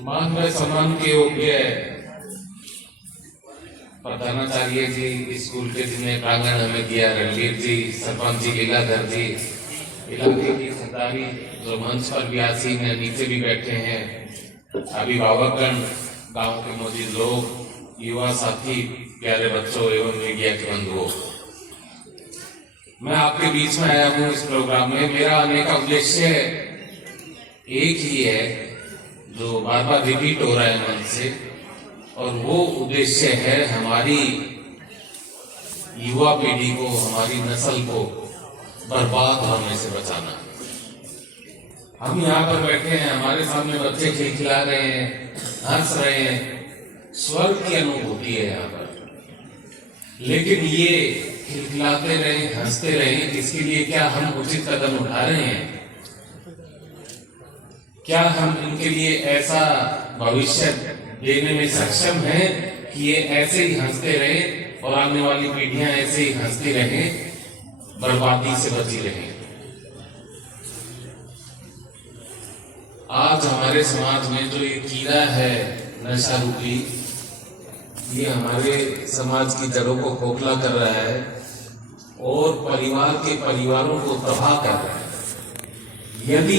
मान व सम्मान के योग्य प्रधानाचार्य जी, स्कूल के जिन्हें प्रांगण हमें दिया, रणवीर जी, सरपंच जी, लीलाधर जी, इलाके की सरदारी जो मंच पर भी आसीन है, नीचे भी बैठे हैं, अभिभावकगण, गांव के मौजूद लोग, युवा साथी, प्यारे बच्चों एवं मीडिया के बंधुओं, मैं आपके बीच में आया हूं इस प्रोग्राम में। मेरा आने का उद्देश्य एक ही है जो बार बार रिपीट हो रहा है मन से, और वो उद्देश्य है हमारी युवा पीढ़ी को, हमारी नस्ल को बर्बाद होने से बचाना। हम यहाँ पर बैठे हैं, हमारे सामने बच्चे खिलखिला रहे हैं, हंस रहे हैं, स्वर्ग की अनुभूति है यहाँ पर। लेकिन ये खिलखिलाते रहे, हंसते रहे, इसके लिए क्या हम उचित कदम उठा रहे हैं? क्या हम इनके लिए ऐसा भविष्य देने में सक्षम हैं कि ये ऐसे ही हंसते रहे और आने वाली पीढ़ियां ऐसे ही हंसती रहे, बर्बादी से बची रहे? आज हमारे समाज में जो ये कीड़ा है नशा रूपी, ये हमारे समाज की जड़ों को खोखला कर रहा है और परिवार के परिवारों को तबाह कर रहा है। यदि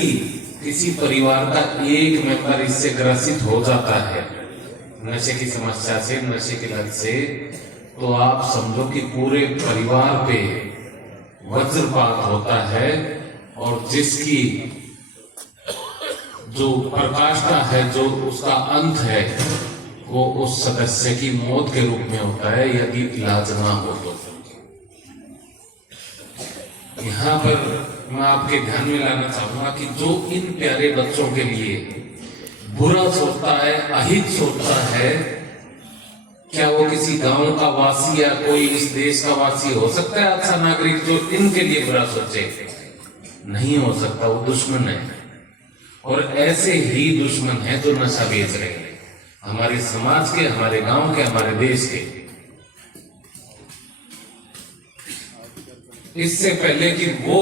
किसी परिवार का एक मेंबर इससे ग्रसित हो जाता है नशे की समस्या से, नशे की लत से, तो आप समझो कि पूरे परिवार पे वज्रपात होता है और जिसकी जो प्रकाष्ठा है, जो उसका अंत है, वो उस सदस्य की मौत के रूप में होता है यदि इलाज ना हो तो। यहाँ पर मैं आपके ध्यान में लाना चाहूंगा कि जो इन प्यारे बच्चों के लिए बुरा सोचता है, अहित सोचता है, क्या वो किसी गांव का वासी या कोई इस देश का वासी हो सकता है अच्छा नागरिक जो इनके लिए बुरा सोचे? नहीं हो सकता, वो दुश्मन है। और ऐसे ही दुश्मन है जो नशा बेच रहे हैं, हमारे समाज के, हमारे गांव के, हमारे देश के। इससे पहले कि वो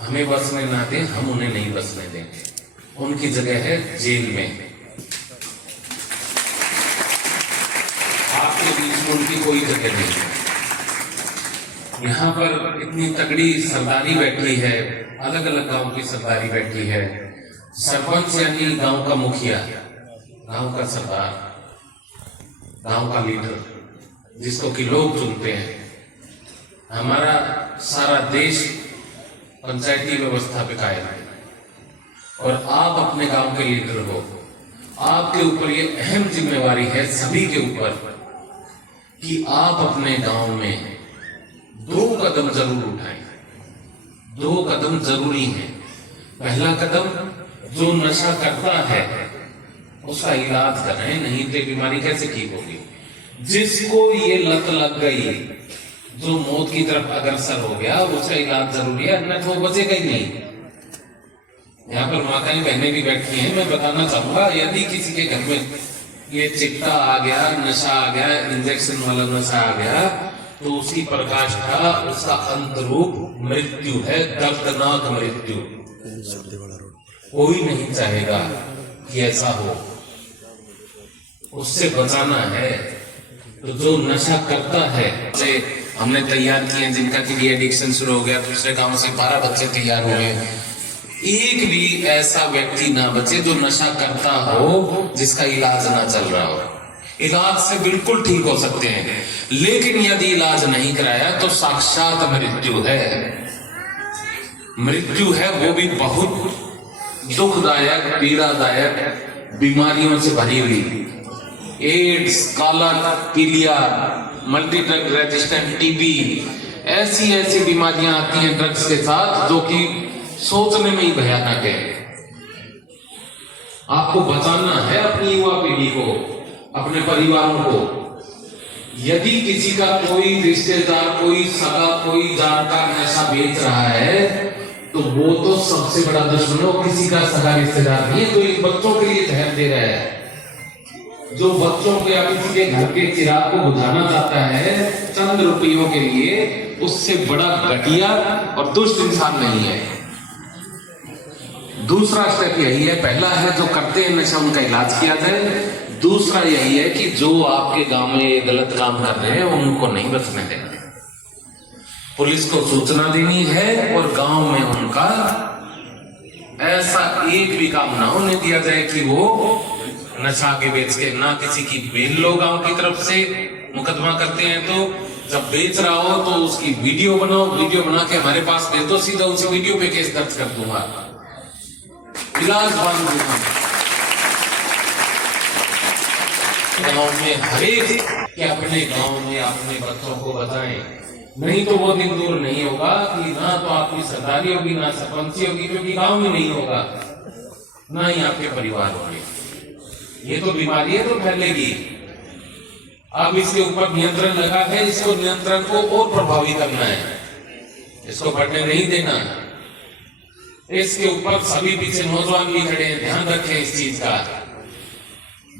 हमें बसने ना दें, हम उन्हें नहीं बसने देंगे। उनकी जगह है जेल में, आपके बीच में उनकी कोई जगह नहीं है। यहाँ पर इतनी तगड़ी सरदारी बैठी है, अलग अलग गांव की सरदारी बैठी है। सरपंच यानी गांव का मुखिया, गांव का सरदार, गांव का लीडर, जिसको कि लोग चुनते हैं। हमारा सारा देश पंचायती व्यवस्था पे कायम है और आप अपने गांव के लीडर हो। आपके ऊपर ये अहम जिम्मेवारी है, सभी के ऊपर, कि आप अपने गांव में 2 कदम जरूर उठाएं। 2 कदम जरूरी हैं। पहला कदम, जो नशा करता है उसका इलाज करें, नहीं तो बीमारी कैसे ठीक होगी? जिसको ये लत लग गई, जो मौत की तरफ अग्रसर हो गया, उसका इलाज जरूरी है, अन्यथा वो बचेगा ही नहीं। यहाँ पर माताएं बहनें भी बैठी हैं, मैं बताना चाहूंगा, यदि किसी के घर में ये चिट्टा आ गया, नशा आ गया, इंजेक्शन वाला नशा आ गया, तो उसकी प्रकाष्ठा, उसका अंत रूप मृत्यु है, दर्दनाक मृत्यु। कोई नहीं चाहेगा कि ऐसा हो, उससे बचाना है। तो जो नशा करता है, हमने तैयार किए हैं जिनका के लिए एडिक्शन शुरू हो गया, दूसरे गांव से 12 बच्चे तैयार हुए। एक भी ऐसा व्यक्ति ना बचे जो नशा करता हो, जिसका इलाज ना चल रहा हो। इलाज से बिल्कुल ठीक हो सकते हैं, लेकिन यदि इलाज नहीं कराया तो साक्षात मृत्यु है। मृत्यु है, वो भी बहुत दुखदायक, पीड़ादायक, बीमारियों से भरी हुई। एड्स, काला पीलिया, मल्टी ड्रग रेजिस्टेंट टीबी, ऐसी ऐसी बीमारियां आती हैं ड्रग्स के साथ, जो कि सोचने में ही भयानक है। आपको बचाना है अपनी युवा पीढ़ी को, अपने परिवारों को। यदि किसी का कोई रिश्तेदार, कोई सगा, कोई जानकार नशा बेच रहा है, तो वो तो सबसे बड़ा दुश्मन हो। किसी का सगा रिश्तेदार नहीं है, तो इन बच्चों के लिए जहर दे रहा है। जो बच्चों के या किसी के घर के चिराग को बुझाना चाहता है चंद रुपयों के लिए, उससे बड़ा घटिया और दुष्ट इंसान नहीं है। दूसरा स्टेप यही है, पहला है जो करते हैं नशा उनका इलाज किया जाए, दूसरा यही है कि जो आपके गांव में ये गलत काम कर रहे हैं उनको नहीं बचने देना, पुलिस को सूचना देनी है और गांव में उनका ऐसा एक भी काम ना होने दिया जाए कि वो नशा के बेच के, ना किसी की बेल लो गांव की तरफ से, मुकदमा करते हैं तो जब बेच रहा हो तो उसकी वीडियो बनाओ, वीडियो बना के हमारे पास दे दो, सीधा उसी वीडियो पे केस दर्ज कर दूंगा, इलाज बांध दूंगा। गांव में हरेक के अपने गांव में अपने बच्चों को बचाएं, नहीं तो वो दिन दूर नहीं होगा कि ना तो आपकी सरदारी होगी ना सरपंची होगी, क्योंकि गांव में नहीं होगा, ना ही आपके परिवार होंगे। ये तो बीमारी है तो फैलेगी। अब इसके ऊपर नियंत्रण लगा है, इसको नियंत्रण को और प्रभावी करना है, इसको बढ़ने नहीं देना। इसके ऊपर सभी पीछे नौजवान भी खड़े हैं, ध्यान रखें इस चीज का।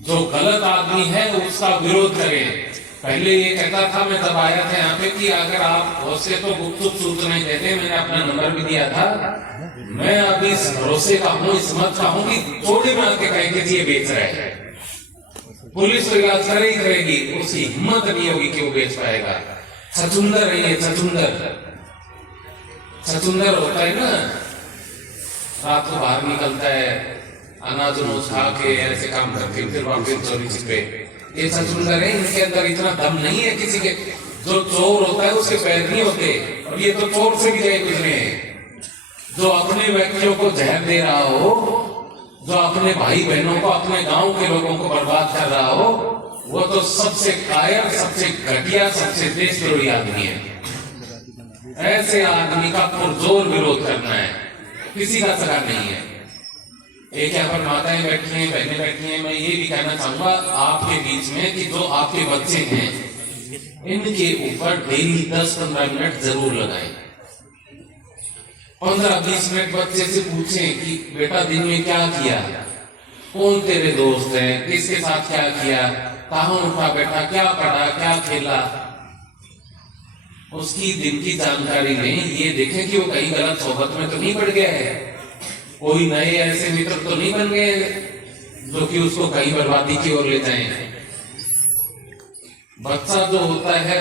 जो गलत आदमी है उसका विरोध करें। पहले ये कहता था, मैं तब आया था यहाँ पे, कि अगर आप हो से तो गुप्त सूचनाएं देते, मैंने अपना नंबर भी दिया था। मैं अभी इस भरोसे का हूँ, इस मत का हूँ कि थोड़ी में आके कहेंगे कि ये बेच रहे हैं, पुलिस तो इलाज करे ही करेगी, उसकी हिम्मत नहीं होगी कि वो बेच पाएगा। छछुंदर है ये, छछुंदर होता है ना, रात को बाहर निकलता है, अनाज उनाज खा के ऐसे काम करके फिर वापस चोरी छिपे, ये छछुंदर है। इनके अंदर इतना दम नहीं है किसी के, जो चोर होता है उसके पैर नहीं होते, और ये तो चोर से भी गए गुजरे हैं। जो अपने व्यक्तियों को जहर दे रहा हो, जो अपने भाई बहनों को, अपने गांव के लोगों को बर्बाद कर रहा हो, वो तो सबसे कायर, सबसे घटिया, सबसे देशद्रोही आदमी है। ऐसे आदमी का पुरजोर विरोध करना है, किसी का सगा नहीं है। एक यहाँ पर माताएं बैठी हैं, बहनें बैठी हैं, मैं ये भी कहना चाहूंगा आपके बीच में कि जो आपके बच्चे हैं, इनके ऊपर डेली 10-15 मिनट जरूर लगाएं। 15-20 मिनट बच्चे से पूछें कि बेटा दिन में क्या किया, कौन तेरे दोस्त हैं, किसके साथ क्या किया, कहाँ उठा बैठा, क्या पढ़ा, क्या खेला, उसकी दिन की जानकारी लें। ये देखें कि वो कहीं गलत सोबत में तो नहीं पड़ गया है, कोई नए ऐसे मित्र तो नहीं बन गए जो कि उसको कहीं बर्बादी की ओर ले जाएं। बच्चा जो होता है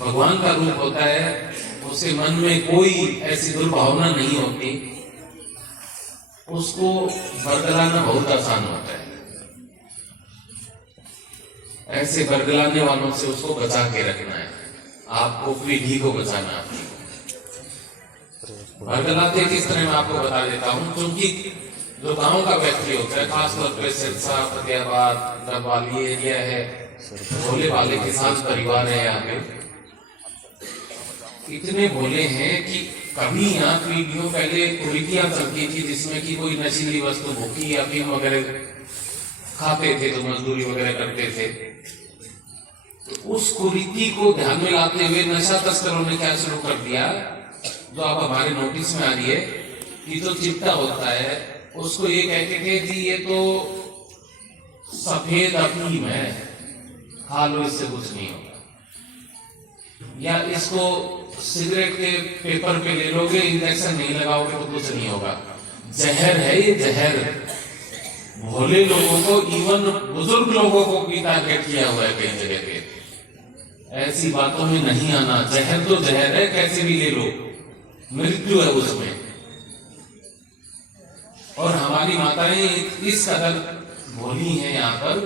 भगवान का रूप होता है, उसके मन में कोई ऐसी दुर्भावना नहीं होती, उसको बरगलाना बहुत आसान होता है। ऐसे बरगलाने वालों से उसको बचा के रखना है, आपको पीढ़ी को बचाना है। बरगलाते किस तरह मैं आपको बता देता हूँ, क्योंकि जो गांव का व्यक्ति होता है, खासतौर पर सिरसा, फतेहाबाद, गढ़वाली एरिया है, भोले भाले किसान परिवार है, यहाँ पे इतने भोले हैं कि कभी यहाँ पीढ़ियों पहले कुरीतियां चलती थी, जिसमें कि कोई नशीली वस्तु भूखी या अफीम वगैरह खाते थे, तो मजदूरी वगैरह करते थे। तो उस कुरीति को ध्यान में लाते हुए नशा तस्करों ने क्या शुरू कर दिया, जो अब हमारे नोटिस में आ रही है, कि जो चिट्टा होता है उसको ये कहते थे कि ये तो सफेद अफीम है, खा लो इससे कुछ नहीं होगा, या इसको सिगरेट के पेपर पे ले लोगे, इंजेक्शन नहीं लगाओगे तो कुछ नहीं होगा, जहर है ये जहर। भोले लोगों को, इवन बुजुर्ग लोगों को भी टारगेट किया हुआ है कई जगह पे। ऐसी बातों में नहीं आना, जहर तो जहर है, कैसे भी ले लो, मृत्यु है उसमें। और हमारी माताएं इस कदर भोली हैं यहाँ पर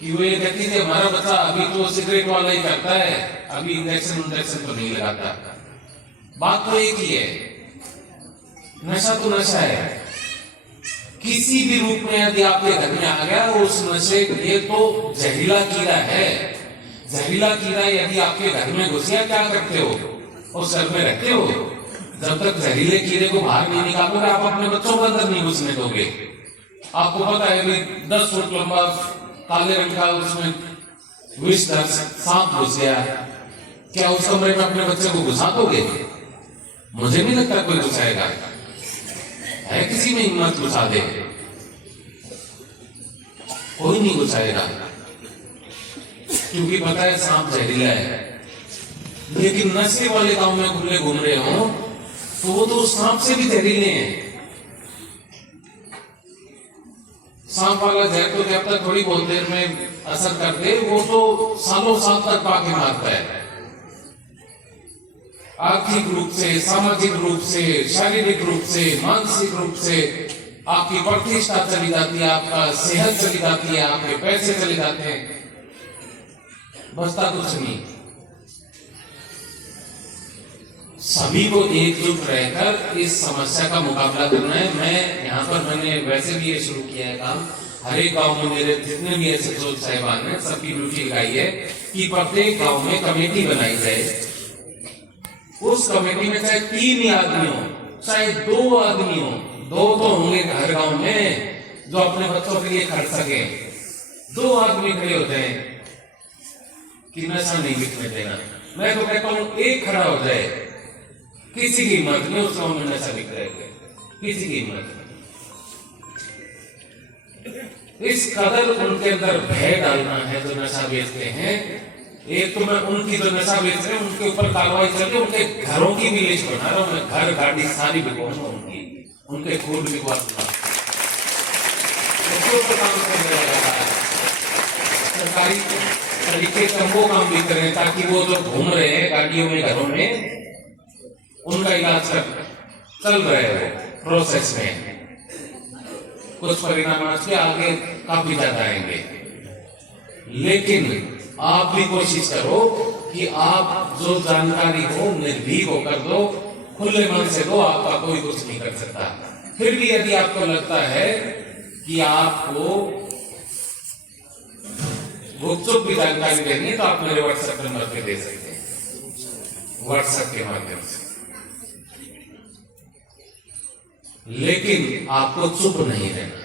कि वो ये कहती थी हमारा बच्चा अभी तो सिगरेट वाला ही करता है, अभी इंजेक्शन तो नहीं लगाता। बात तो एक ही है, नशा तो नशा है, किसी भी रूप में यदि आपके घर में आ गया उस नशे, ये तो जहरीला कीड़ा है। जहरीला कीड़ा यदि आपके घर में घुस गया, क्या करते हो, उस घर में रहते हो। जब तक जहरीले कीड़े को बाहर नहीं निकालोगे, आप अपने बच्चों को अंदर नहीं घुसने दोगे। आपको पता है 10 फुट लंबा काले रंग का उसमें विषधर सांप घुस गया, क्या उस कमरे में अपने बच्चे को घुसा दोगे? मुझे नहीं लगता कोई घुसाएगा, है किसी में हिम्मत घुसा दे, कोई नहीं घुसाएगा, क्योंकि पता है सांप जहरीला है। लेकिन नशे वाले गांव में खुले घूम रहे हो तो वो तो सांप से भी जहरीले हैं। सांप वाला जहर तो जब तक थोड़ी बहुत देर में असर कर दे, वो तो सालों साल तक पाके मारता है। आर्थिक रूप से, सामाजिक रूप से, शारीरिक रूप से, मानसिक रूप से आपकी प्रतिष्ठा चली जाती है, आपका सेहत चली जाती है, आपके पैसे चले जाते हैं, बचता कुछ नहीं। सभी को एकजुट रहकर इस समस्या का मुकाबला करना है। मैं यहाँ पर मैंने वैसे भी ये शुरू किया है काम, हर एक गांव में मेरे जितने भी ऐसे सोच साहिबान हैं सबकी ड्यूटी लगाई है कि प्रत्येक गांव में कमेटी बनाई जाए। उस कमेटी में चाहे 3 आदमी हो, चाहे 2 आदमी हो, 2 तो होंगे हर गांव में जो अपने बच्चों के लिए खर्च सके, 2 आदमी खड़े होते हैं कि नशा नहीं बिकने देना। मैं तो कहता हूं एक खड़ा हो जाए, किसी की हिम्मत नहीं उस गांव में नशा बिक रहेगा, किसी की हिम्मत नहीं। इस कदर उनके अंदर भय डालना है जो नशा बेचते हैं। एक तो मैं उनकी जो नशा बेच रहे हैं उनके ऊपर कार्रवाई चल रही है, उनके घरों की भी लिस्ट बना रहा हूं मैं, घर गाड़ी सारी बिकवाऊंगा उनकी, उनके खून बिकवा दूंगा। सरकारी तरीके से वो काम भी करें ताकि वो जो घूम रहे हैं गाड़ियों में, घरों में, उनका इलाज चल रहा है प्रोसेस में। कुछ परिणाम आज आगे काफी ज्यादा आएंगे, लेकिन आप भी कोशिश करो कि आप जो जानकारी हो निर्भीक होकर दो, खुले मन से दो, आपका कोई कुछ नहीं कर सकता। फिर भी यदि आपको लगता है कि आपको गुपचुप भी जानकारी देनी है तो आप मेरे व्हाट्सएप नंबर पे दे सकते हैं, व्हाट्सएप के माध्यम से। लेकिन आपको चुप नहीं रहना।